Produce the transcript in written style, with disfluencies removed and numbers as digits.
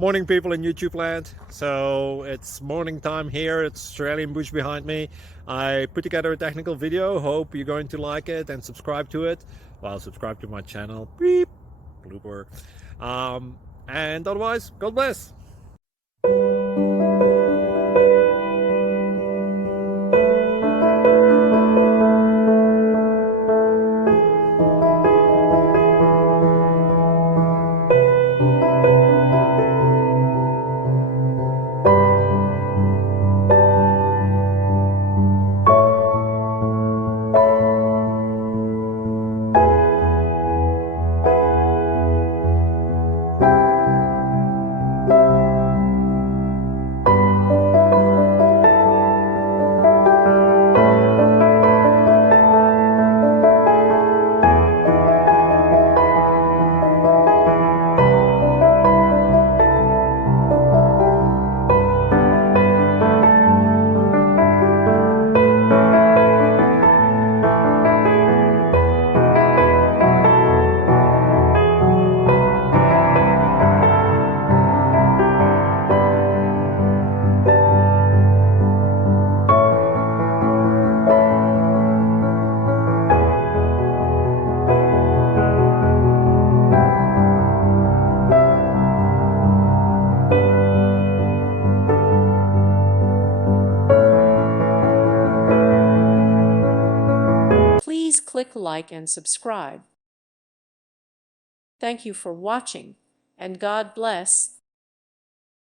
Morning, people in YouTube land. So it's morning time here. It's Australian bush behind me. I put together a technical video. Hope you're going to like it and subscribe to it. Well, subscribe to my channel. Beep. Blooper. And otherwise, God bless. Please click like and subscribe. Thank you for watching, and God bless.